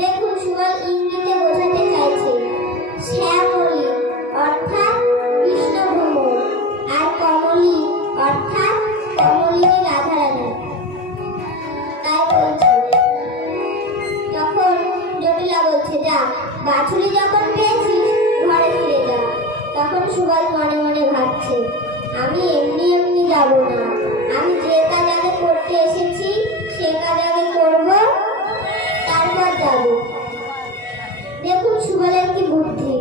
দেখুন সুবল ইঙ্গিতে বোঝাতে চাইছে শ্যামলী অর্থাৎ কৃষ্ণ ভ্রমর আর কমলী অর্থাৎ কমলিনী রাধারানী। তাই বলছে। তখন জটিলা বলছে, যা বাছুরি যখন পেয়েছিস ঘরে ফিরে যা। তখন সুবল মনে মনে ভাবছে, আমি এমনি এমনি যাব না, আমি যে কাজ আগে করতে এসেছি সে কাজ আগে করব, তারপর যাব। দেখুন সুবলের কি বুদ্ধি,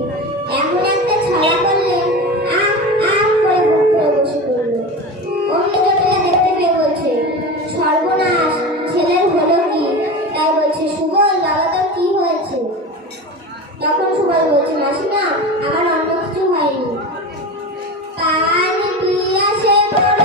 এমন একটা ছড়া করলে আম করে বুক করে বসে পড়ল। অমনি জটিলা দেখতে পেয়ে বলছে, সর্বনাশ, ছেলের হলো কি? তাই বলছে, সুবল বাবা তোর কি হয়েছে? তখন সুবল বলছে, মাসিমা আমার অন্য কিছু হয়নি। পানি পিয়াসে বড়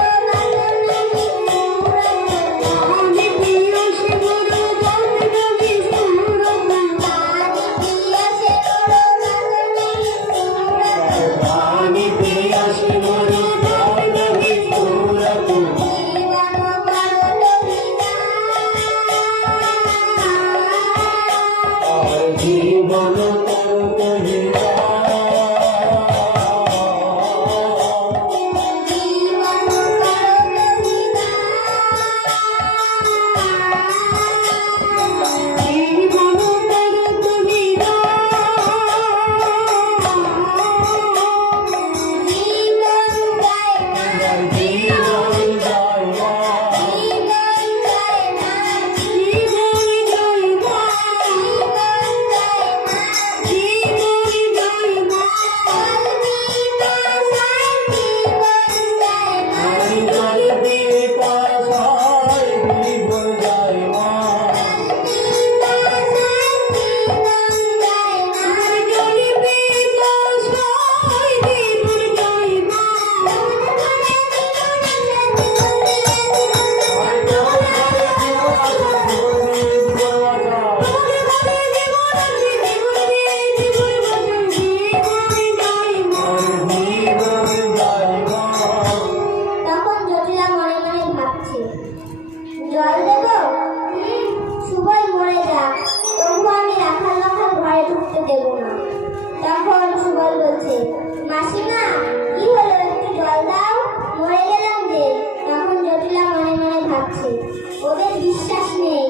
ওদের বিশ্বাস নেই,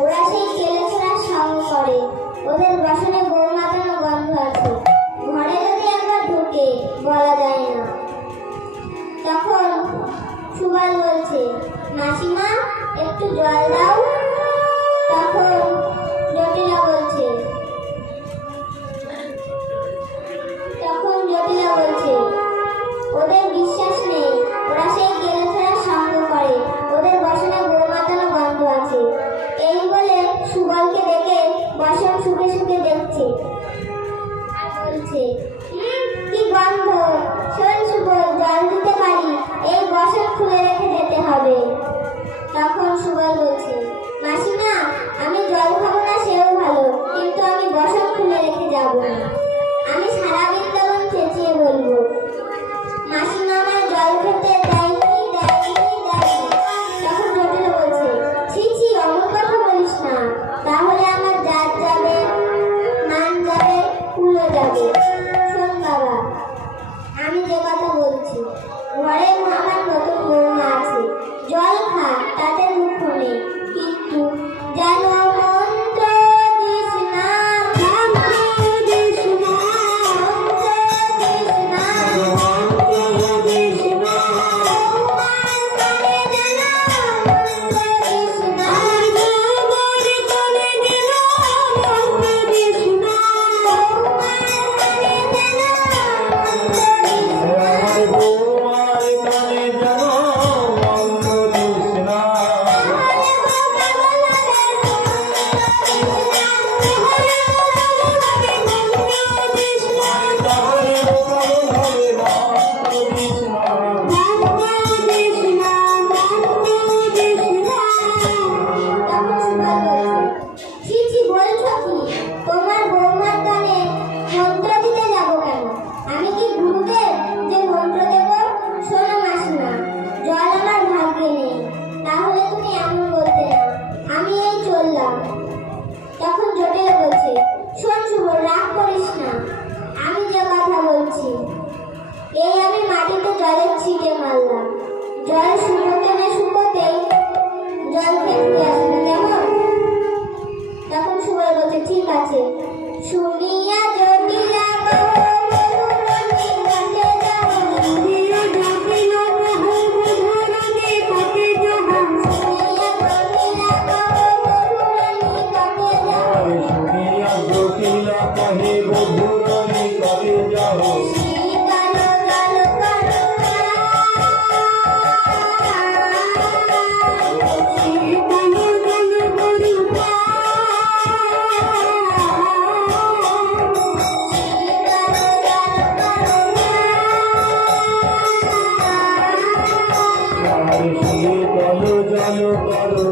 ওরা সেই ছেলে ছোড়ার সঙ্গ করে, ওদের বাসনে গৌ মাতানো গন্ধ আছে, ঘরে যদি একবার ঢুকে বলা যায় না। তখন সুবল বলছে, মাসিমা একটু জল দাও। তখন জটিলা বলছে ওদের বিশ্বাস নেই, ওরা সেই ছেলে ছোড়ার সঙ্গ করে, ওদের বাসনে গৌ মাতানো গন্ধ আছে। এই বলে সুবলকে দেখে বসন শুকে শুকে দেখছে আর বলছে, কি গন্ধ, শোন সুবল, জল দিতে পারি, এই বসন খুলে রেখে যেতে হবে। তখন সুবল বলছে, মাসিমা আমি জল খাবো না সেও ভালো, কিন্তু আমি বসন খুলে রেখে যাব না। আমি সারা বৃন্দাবন চেঁচিয়ে বলবো, মাসিমা আমার জল খেতে দেয়নি দেয়নি দেয়নি। তখন জটিলা বলছে, ছি ছি, অমন কথা বলিস না, তাহলে আমার জাত যাবে, মান যাবে, কুলো যাবে। শোন বাবা, আমি যে কথা বলছি, ঘরে আমার নতুন বৌমা আছে, জল খা, তাতে দুঃখ নেই, কিন্তু যেন মন্ত্র দিস না, Bye. কহে বধুরণী কবে যাও কালো কালো কালো শীতল জল করো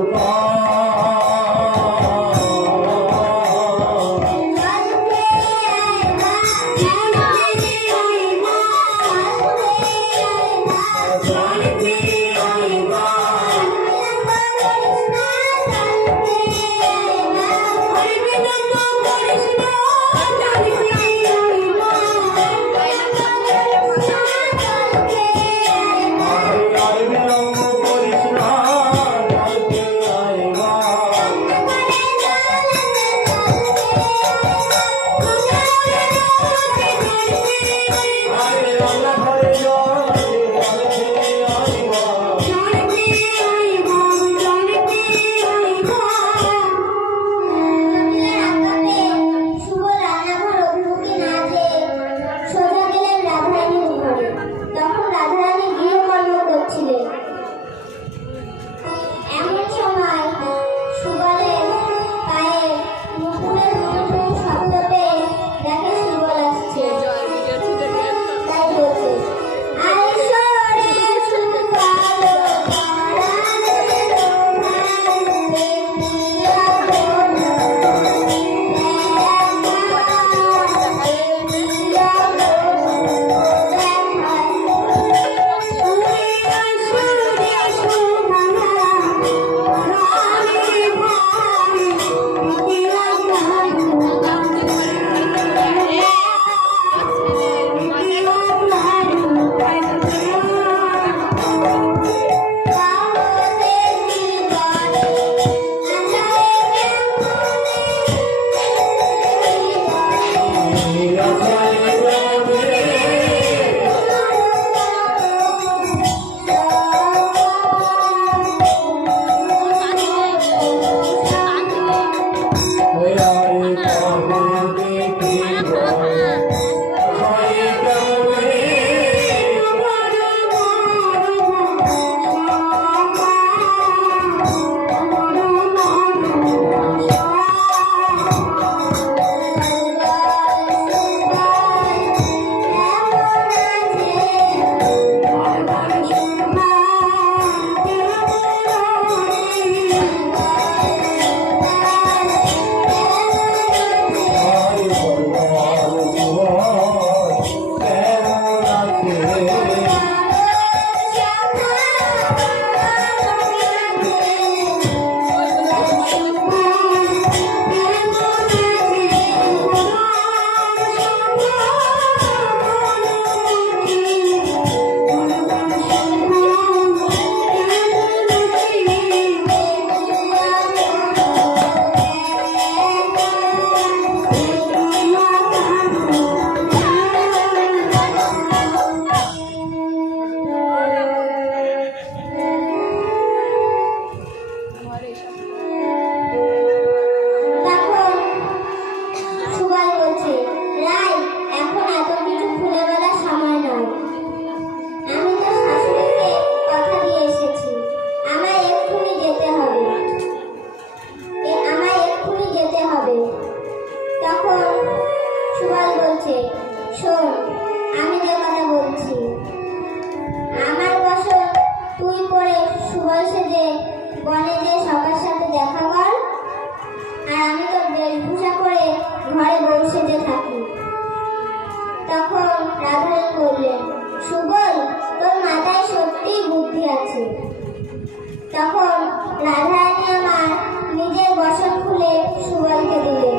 তখন রাধারানী আমার নিজের বসন খুলে সুবলকে দিলেন।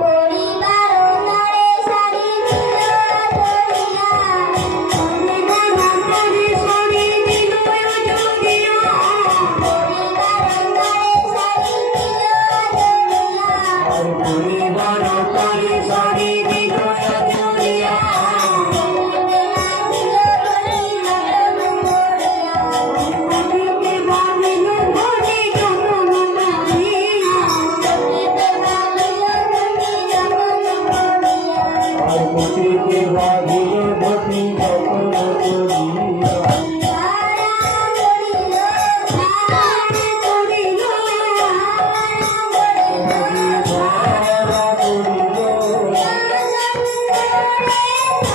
পরিবার তরে সারি দিল ধরিয়া, পরিবার তরে সারি দিল ধরিয়া, পরিবার তরে সারি দিল ধরিয়া, পরিবার তরে সারি পতিতে বাঁধিল ঘটি যখন করিয়া ধারা করিল ধারা করিল ধারা করিল ধারা করিল